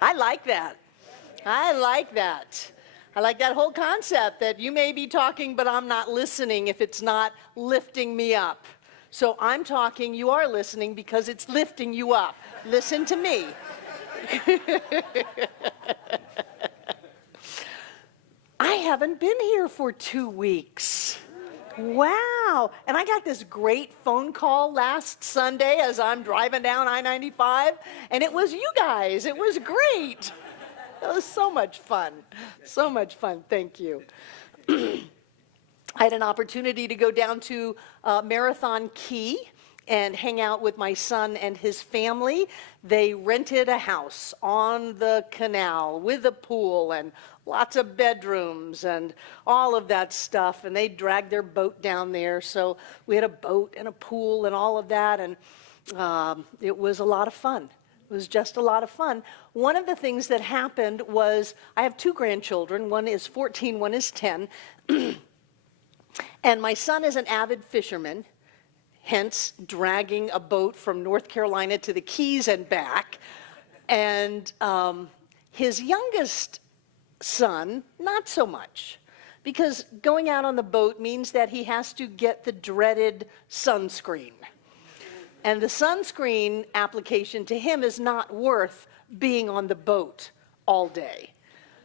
I like that. I like that. I like that whole concept that you may be talking, but I'm not listening if it's not lifting me up. So I'm talking, you are listening because it's lifting you up. Listen to me. I haven't been here for 2 weeks. Wow. And I got this great phone call last Sunday as I'm driving down I-95, and it was you guys. It was great. It was so much fun. So much fun. Thank you. I had an opportunity to go down to Marathon Key and hang out with my son and his family. They rented a house on the canal with a pool and lots of bedrooms and all of that stuff. And they dragged their boat down there. So we had a boat and a pool and all of that. And it was a lot of fun. It was just a lot of fun. One of the things that happened was I have 2 grandchildren. One is 14, one is 10. And my son is an avid fisherman, hence dragging a boat from North Carolina to the Keys and back. And his youngest son, not so much, because going out on the boat means that he has to get the dreaded sunscreen. And the sunscreen application to him is not worth being on the boat all day.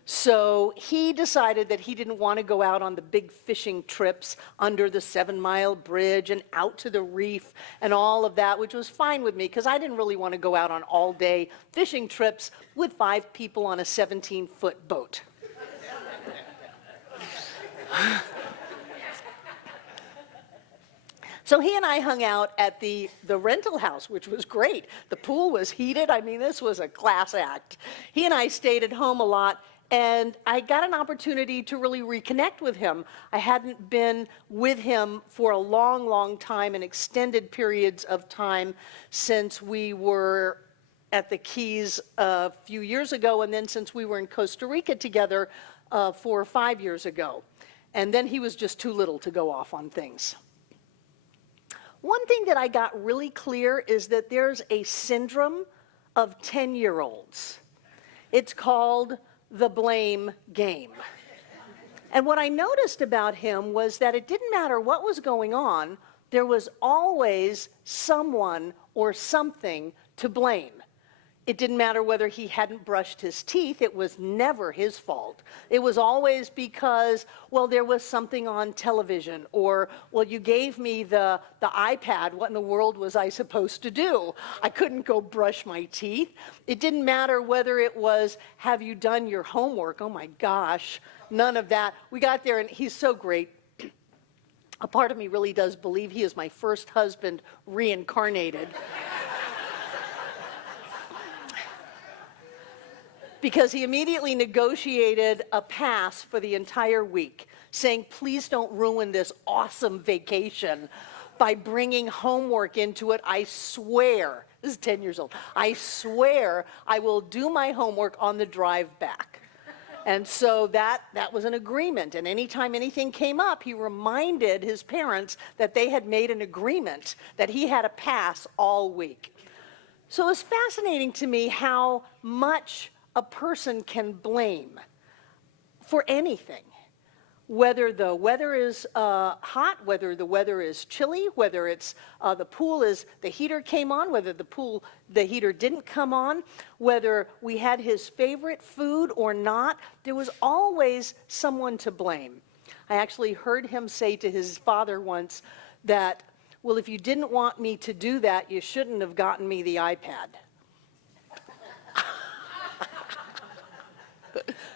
So he decided that he didn't want to go out on the big fishing trips under the 7-mile bridge and out to the reef and all of that, which was fine with me because I didn't really want to go out on all-day fishing trips with 5 people on a 17-foot boat. So he and I hung out at the rental house, which was great. The pool was heated. I mean, this was a class act. He and I stayed at home a lot. And I got an opportunity to really reconnect with him. I hadn't been with him for a long, long time, and extended periods of time since we were at the Keys a few years ago, and then since we were in Costa Rica together 4 or 5 years ago. And then he was just too little to go off on things. One thing that I got really clear is that there's a syndrome of 10-year-olds. It's called the blame game. And what I noticed about him was that it didn't matter what was going on, there was always someone or something to blame. It didn't matter whether he hadn't brushed his teeth, it was never his fault. It was always because, well, there was something on television, or, well, you gave me the iPad, what in the world was I supposed to do? I couldn't go brush my teeth. It didn't matter whether it was, have you done your homework? Oh my gosh, none of that. We got there and he's so great. A part of me really does believe he is my first husband reincarnated. Because he immediately negotiated a pass for the entire week, saying, please don't ruin this awesome vacation by bringing homework into it. I swear, this is 10 years old, I swear I will do my homework on the drive back. And so that was an agreement. And anytime anything came up, he reminded his parents that they had made an agreement that he had a pass all week. So it was fascinating to me how much a person can blame for anything, whether the weather is hot, whether the weather is chilly, whether it's the heater came on, whether the heater didn't come on, whether we had his favorite food or not. There was always someone to blame. I actually heard him say to his father once that, well, if you didn't want me to do that, you shouldn't have gotten me the iPad.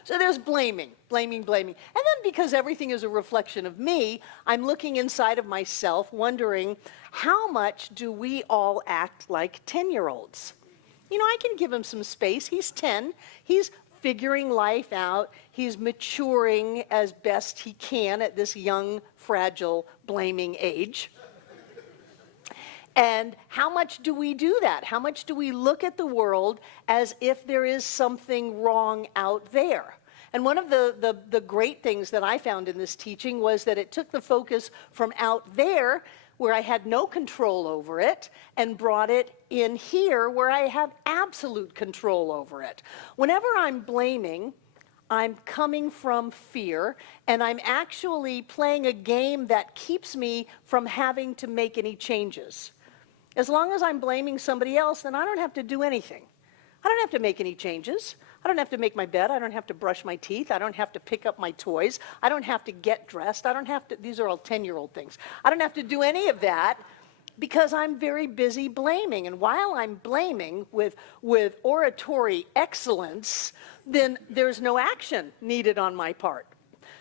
So there's blaming. And then because everything is a reflection of me, I'm looking inside of myself, wondering, how much do we all act like 10-year-olds? You know, I can give him some space. He's 10. He's figuring life out. He's maturing as best he can at this young, fragile, blaming age. And how much do we do that? How much do we look at the world as if there is something wrong out there? And one of the great things that I found in this teaching was that it took the focus from out there, where I had no control over it and brought it in here where I have absolute control over it. Whenever I'm blaming, I'm coming from fear, and I'm actually playing a game that keeps me from having to make any changes. As long as I'm blaming somebody else, then I don't have to do anything. I don't have to make any changes. I don't have to make my bed. I don't have to brush my teeth. I don't have to pick up my toys. I don't have to get dressed. I don't have to, these are all 10-year-old things. I don't have to do any of that because I'm very busy blaming. And while I'm blaming with oratory excellence, then there's no action needed on my part.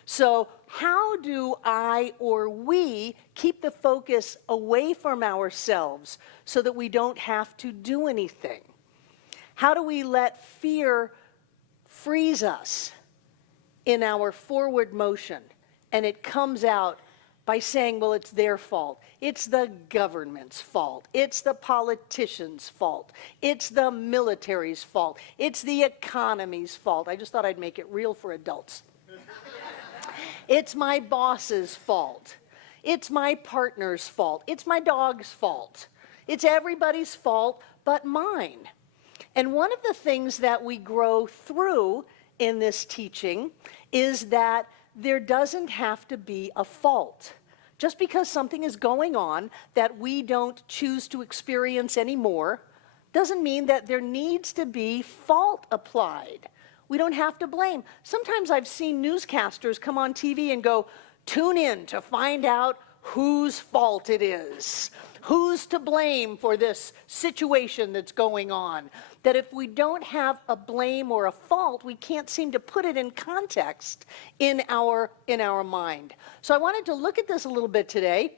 So how do I or we keep the focus away from ourselves so that we don't have to do anything? How do we let fear freeze us in our forward motion? And it comes out by saying, well, it's their fault. It's the government's fault. It's the politicians' fault. It's the military's fault. It's the economy's fault. I just thought I'd make it real for adults. It's my boss's fault. It's my partner's fault. It's my dog's fault. It's everybody's fault but mine. And one of the things that we grow through in this teaching is that there doesn't have to be a fault. Just because something is going on that we don't choose to experience anymore doesn't mean that there needs to be fault applied. We don't have to blame. Sometimes I've seen newscasters come on TV and go, tune in to find out whose fault it is. Who's to blame for this situation that's going on? That if we don't have a blame or a fault, we can't seem to put it in context in our mind. So I wanted to look at this a little bit today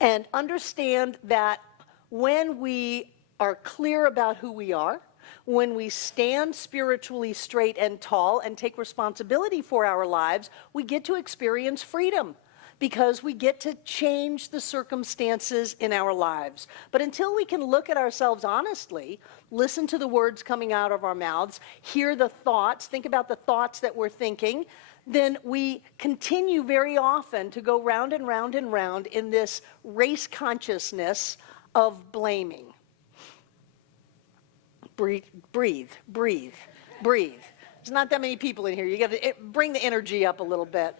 and understand that when we are clear about who we are, when we stand spiritually straight and tall and take responsibility for our lives, we get to experience freedom, because we get to change the circumstances in our lives. But until we can look at ourselves honestly, listen to the words coming out of our mouths, hear the thoughts, think about the thoughts that we're thinking, then we continue very often to go round and round and round in this race consciousness of blaming. Breathe, breathe, breathe, breathe. There's not that many people in here. You got to bring the energy up a little bit.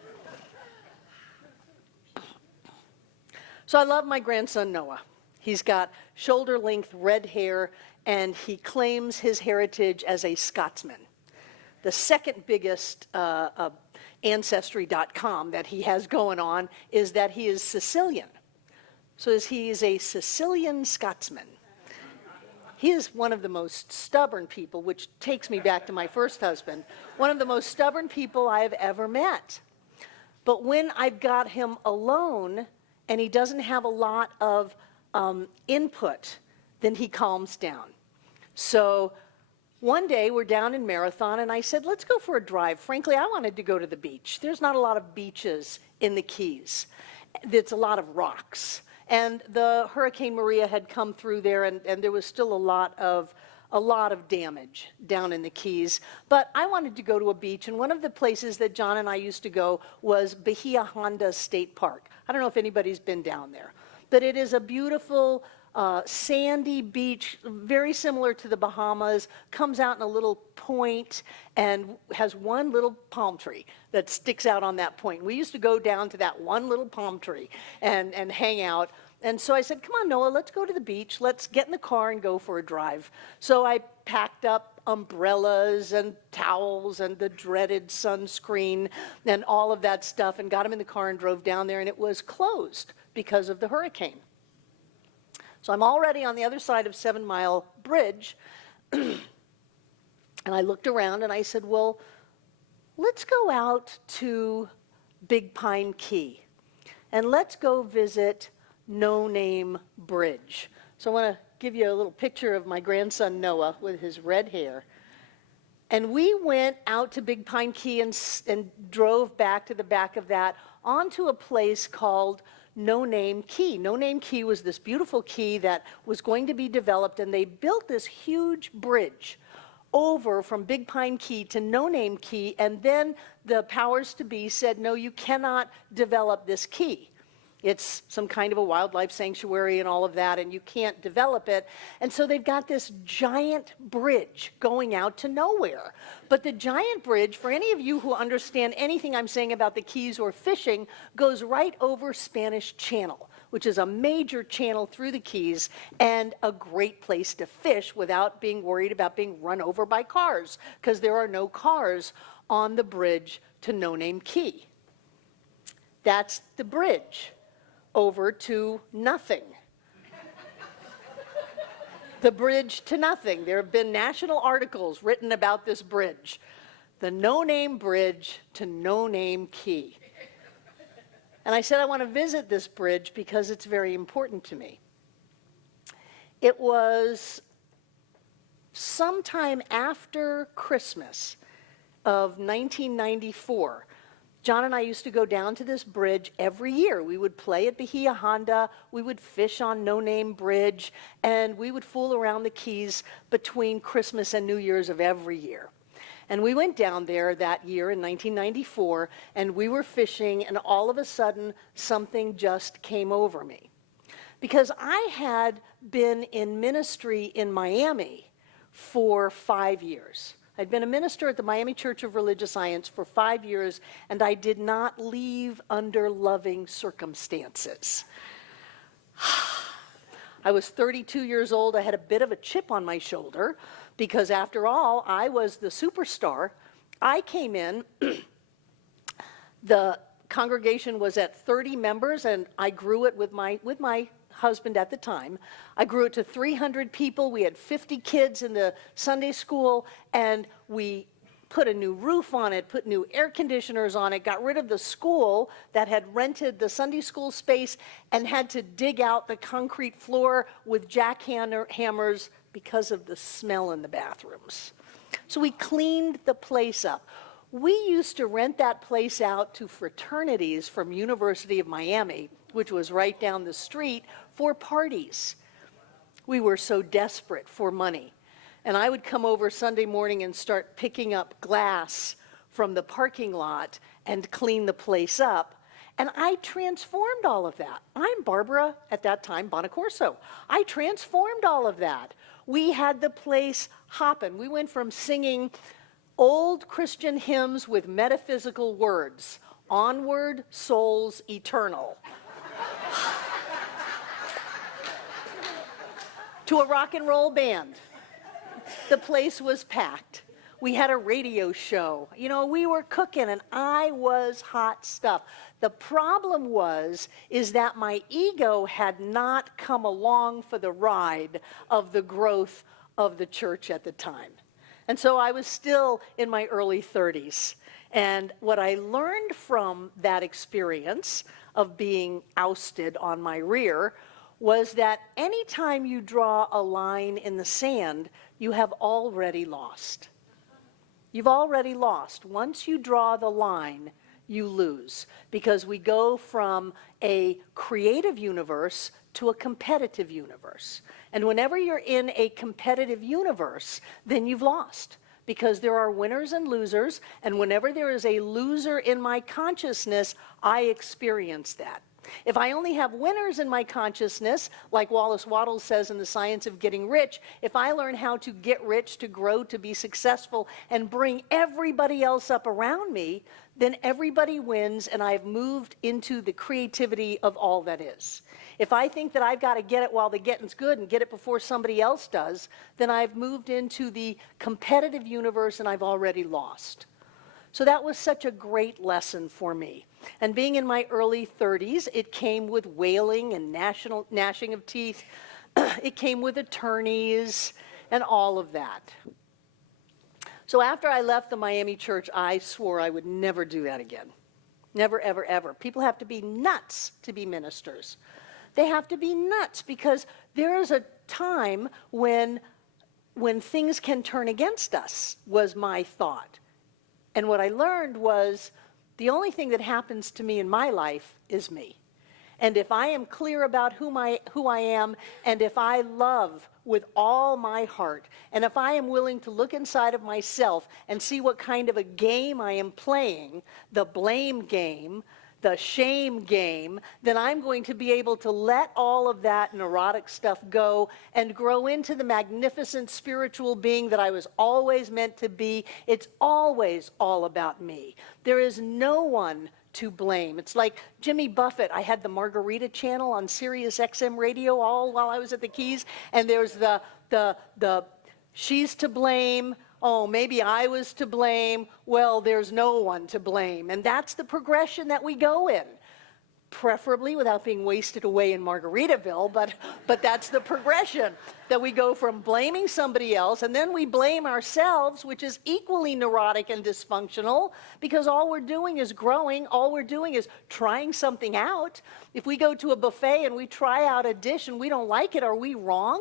So I love my grandson Noah. He's got shoulder-length red hair, and he claims his heritage as a Scotsman. The second biggest Ancestry.com that he has going on is that he is Sicilian. So he is a Sicilian Scotsman. He is one of the most stubborn people, which takes me back to my first husband, one of the most stubborn people I have ever met. But when I've got him alone and he doesn't have a lot of input, then he calms down. So one day we're down in Marathon and I said, let's go for a drive. Frankly, I wanted to go to the beach. There's not a lot of beaches in the Keys. It's a lot of rocks. And the Hurricane Maria had come through there, and there was still a lot of damage down in the Keys. But I wanted to go to a beach, and one of the places that John and I used to go was Bahia Honda State Park. I don't know if anybody's been down there, but it is a beautiful sandy beach, very similar to the Bahamas, comes out in a little point and has one little palm tree that sticks out on that point. We used to go down to that one little palm tree and hang out. And so I said, come on, Noah, let's go to the beach. Let's get in the car and go for a drive. So I packed up umbrellas and towels and the dreaded sunscreen and all of that stuff and got him in the car and drove down there, and it was closed because of the hurricane. So I'm already on the other side of 7 Mile Bridge, and I looked around and I said, well, let's go out to Big Pine Key, and let's go visit No Name Bridge. So I want to give you a little picture of my grandson Noah with his red hair. And we went out to Big Pine Key and drove back to the back of that onto a place called No Name Key. No Name Key was this beautiful key that was going to be developed, and they built this huge bridge over from Big Pine Key to No Name Key, and then the powers to be said, no, you cannot develop this key. It's some kind of a wildlife sanctuary and all of that, and you can't develop it. And so they've got this giant bridge going out to nowhere. But the giant bridge, for any of you who understand anything I'm saying about the Keys or fishing, goes right over Spanish Channel, which is a major channel through the Keys and a great place to fish without being worried about being run over by cars, because there are no cars on the bridge to No Name Key. That's the bridge over to nothing. The bridge to nothing. There have been national articles written about this bridge. The No Name Bridge to No Name Key. And I said I want to visit this bridge because it's very important to me. It was sometime after Christmas of 1994. John and I used to go down to this bridge every year. We would play at Bahia Honda, we would fish on No Name Bridge, and we would fool around the Keys between Christmas and New Year's of every year. And we went down there that year in 1994, and we were fishing, and all of a sudden, something just came over me. Because I had been in ministry in Miami for 5 years. I'd been a minister at the Miami Church of Religious Science for 5 years, and I did not leave under loving circumstances. I was 32 years old. I had a bit of a chip on my shoulder because, after all, I was the superstar. I came in, the congregation was at 30 members, and I grew it with my husband at the time. I grew it to 300 people. We had 50 kids in the Sunday school, and we put a new roof on it, put new air conditioners on it, got rid of the school that had rented the Sunday school space and had to dig out the concrete floor with jackhammers because of the smell in the bathrooms. So we cleaned the place up. We used to rent that place out to fraternities from University of Miami, which was right down the street, for parties. We were so desperate for money. And I would come over Sunday morning and start picking up glass from the parking lot and clean the place up. And I transformed all of that. I'm Barbara, at that time, Bonacorso. I transformed all of that. We had the place hopping. We went from singing old Christian hymns with metaphysical words, onward, souls eternal, to a rock and roll band. The place was packed. We had a radio show. You know, we were cooking, and I was hot stuff. The problem is that my ego had not come along for the ride of the growth of the church at the time. And so I was still in my early 30s. And what I learned from that experience of being ousted on my rear was that anytime you draw a line in the sand, you have already lost. You've already lost. Once you draw the line, you lose, because we go from a creative universe to a competitive universe. And whenever you're in a competitive universe, then you've lost, because there are winners and losers, and whenever there is a loser in my consciousness, I experience that. If I only have winners in my consciousness, like Wallace Wattles says in The Science of Getting Rich, if I learn how to get rich, to grow, to be successful, and bring everybody else up around me, then everybody wins, and I've moved into the creativity of all that is. If I think that I've got to get it while the getting's good and get it before somebody else does, then I've moved into the competitive universe and I've already lost. So that was such a great lesson for me. And being in my early 30s, it came with wailing and gnashing of teeth. It came with attorneys and all of that. So after I left the Miami church, I swore I would never do that again. Never, ever, ever. People have to be nuts to be ministers. They have to be nuts, because there is a time when things can turn against us, was my thought. And what I learned was the only thing that happens to me in my life is me. And if I am clear about who I am, and if I love with all my heart, and if I am willing to look inside of myself and see what kind of a game I am playing, the blame game, the shame game, then I'm going to be able to let all of that neurotic stuff go and grow into the magnificent spiritual being that I was always meant to be. It's always all about me. There is no one to blame. It's like Jimmy Buffett. I had the Margarita channel on Sirius XM radio all while I was at the Keys, and there's the she's to blame. Oh, maybe I was to blame. Well, there's no one to blame. And that's the progression that we go in, preferably without being wasted away in Margaritaville, but that's the progression, that we go from blaming somebody else, and then we blame ourselves, which is equally neurotic and dysfunctional, because all we're doing is growing, all we're doing is trying something out. If we go to a buffet and we try out a dish and we don't like it, are we wrong?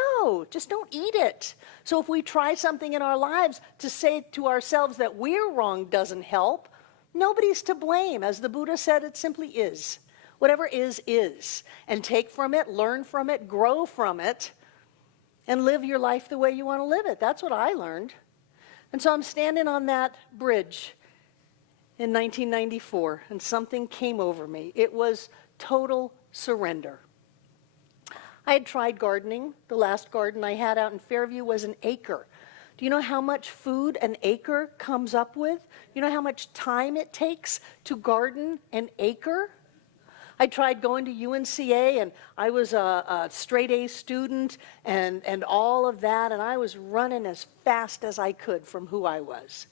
No, just don't eat it. So if we try something in our lives, to say to ourselves that we're wrong doesn't help. Nobody's to blame. As the Buddha said, it simply is. Whatever is. And take from it, learn from it, grow from it, and live your life the way you want to live it. That's what I learned. And so I'm standing on that bridge in 1994, and something came over me. It was total surrender. I had tried gardening. The last garden I had out in Fairview was an acre. Do you know how much food an acre comes up with? You know how much time it takes to garden an acre? I tried going to UNCA, and I was a straight A student and all of that, and I was running as fast as I could from who I was.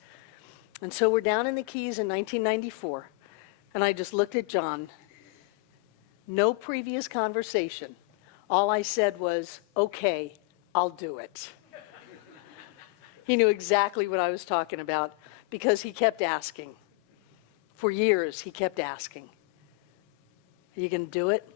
And so we're down in the Keys in 1994, and I just looked at John. No previous conversation. All I said was, okay, I'll do it. He knew exactly what I was talking about because he kept asking. For years, he kept asking, are you going to do it?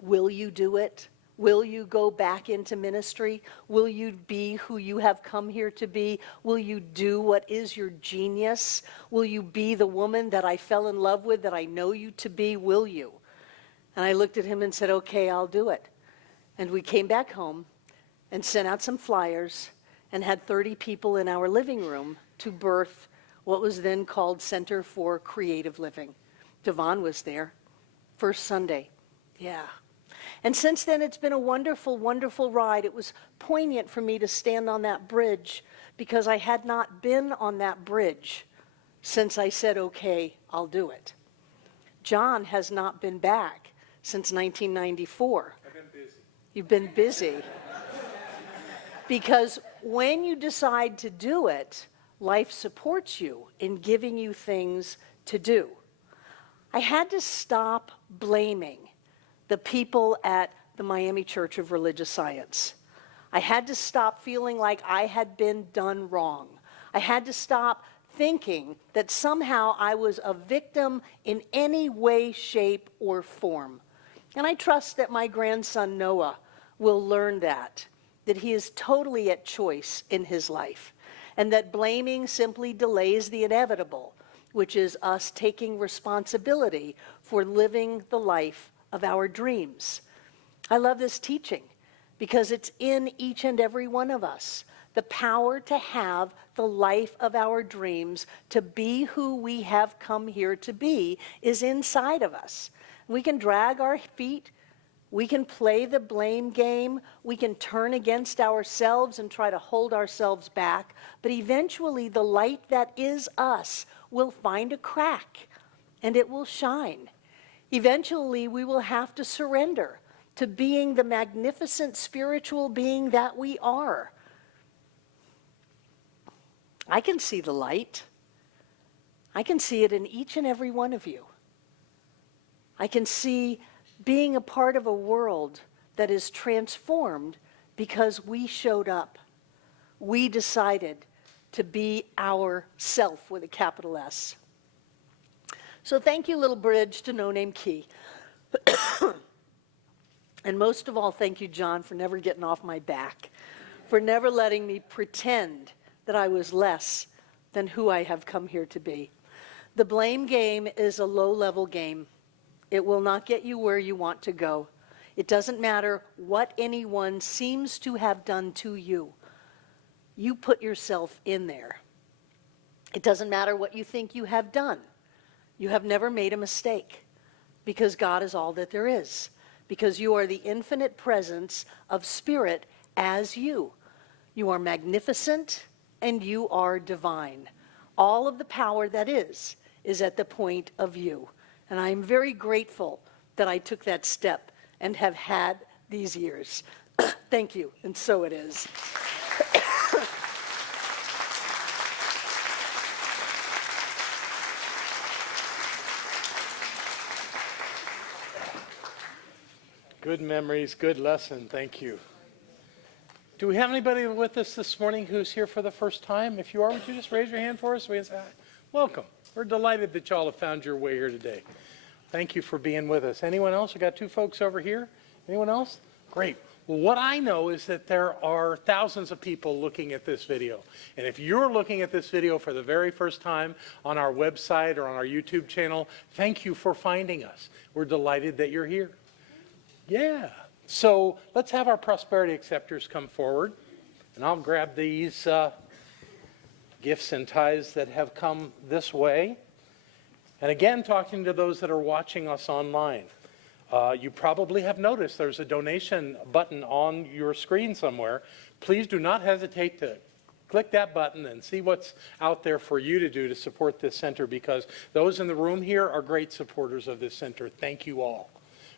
Will you do it? Will you go back into ministry? Will you be who you have come here to be? Will you do what is your genius? Will you be the woman that I fell in love with, that I know you to be? Will you? And I looked at him and said, okay, I'll do it. And we came back home and sent out some flyers and had 30 people in our living room to birth what was then called Center for Creative Living. Devon was there, first Sunday. Yeah. And since then, it's been a wonderful, wonderful ride. It was poignant for me to stand on that bridge because I had not been on that bridge since I said, okay, I'll do it. John has not been back since 1994. I've been busy. You've been busy. Because when you decide to do it, life supports you in giving you things to do. I had to stop blaming the people at the Miami Church of Religious Science. I had to stop feeling like I had been done wrong. I had to stop thinking that somehow I was a victim in any way, shape, or form. And I trust that my grandson Noah will learn that he is totally at choice in his life, and that blaming simply delays the inevitable, which is us taking responsibility for living the life of our dreams. I love this teaching because it's in each and every one of us. The power to have the life of our dreams, to be who we have come here to be, is inside of us. We can drag our feet, we can play the blame game, we can turn against ourselves and try to hold ourselves back, but eventually the light that is us will find a crack and it will shine. Eventually we will have to surrender to being the magnificent spiritual being that we are. I can see the light. I can see it in each and every one of you. I can see being a part of a world that is transformed because we showed up. We decided to be our self with a capital S. So thank you, Little Bridge to No Name Key. And most of all, thank you, John, for never getting off my back, for never letting me pretend that I was less than who I have come here to be. The blame game is a low-level game. It will not get you where you want to go. It doesn't matter what anyone seems to have done to you. You put yourself in there. It doesn't matter what you think you have done. You have never made a mistake, because God is all that there is, because you are the infinite presence of spirit as you. You are magnificent and you are divine. All of the power that is at the point of you. And I am very grateful that I took that step and have had these years. Thank you, and so it is. Good memories, good lesson. Thank you. Do we have anybody with us this morning who's here for the first time? If you are, would you just raise your hand for us? We can say, hi. Welcome. We're delighted that y'all have found your way here today. Thank you for being with us. Anyone else? We got 2 folks over here. Anyone else? Great. Well, what I know is that there are thousands of people looking at this video. And if you're looking at this video for the very first time on our website or on our YouTube channel, thank you for finding us. We're delighted that you're here. Yeah. So let's have our prosperity acceptors come forward. And I'll grab these gifts and tithes that have come this way. And again, talking to those that are watching us online. You probably have noticed there's a donation button on your screen somewhere. Please do not hesitate to click that button and see what's out there for you to do to support this center, because those in the room here are great supporters of this center. Thank you all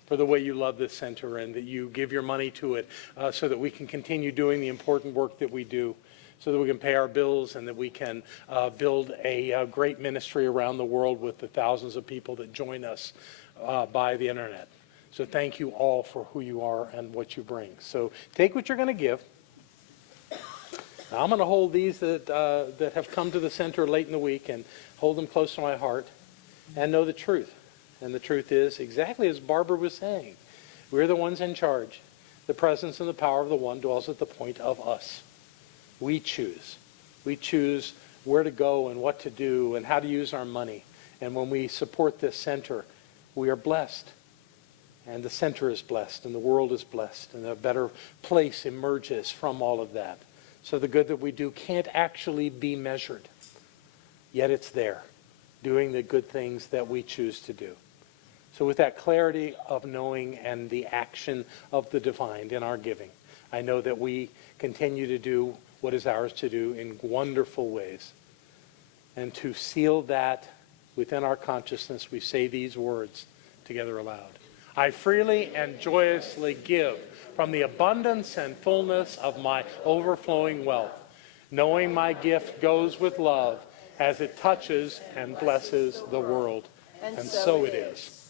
for the way you love this center and that you give your money to it so that we can continue doing the important work that we do, so that we can pay our bills and that we can build a great ministry around the world with the thousands of people that join us by the internet. So thank you all for who you are and what you bring. So take what you're going to give. Now, I'm going to hold these that have come to the center late in the week and hold them close to my heart and know the truth. And the truth is, exactly as Barbara was saying, we're the ones in charge. The presence and the power of the one dwells at the point of us. We choose. We choose where to go and what to do and how to use our money. And when we support this center, we are blessed. And the center is blessed, and the world is blessed, and a better place emerges from all of that. So the good that we do can't actually be measured, yet it's there, doing the good things that we choose to do. So with that clarity of knowing and the action of the divine in our giving, I know that we continue to do what is ours to do in wonderful ways. And to seal that within our consciousness, we say these words together aloud. I freely and joyously give from the abundance and fullness of my overflowing wealth, knowing my gift goes with love as it touches and blesses the world. And so it is.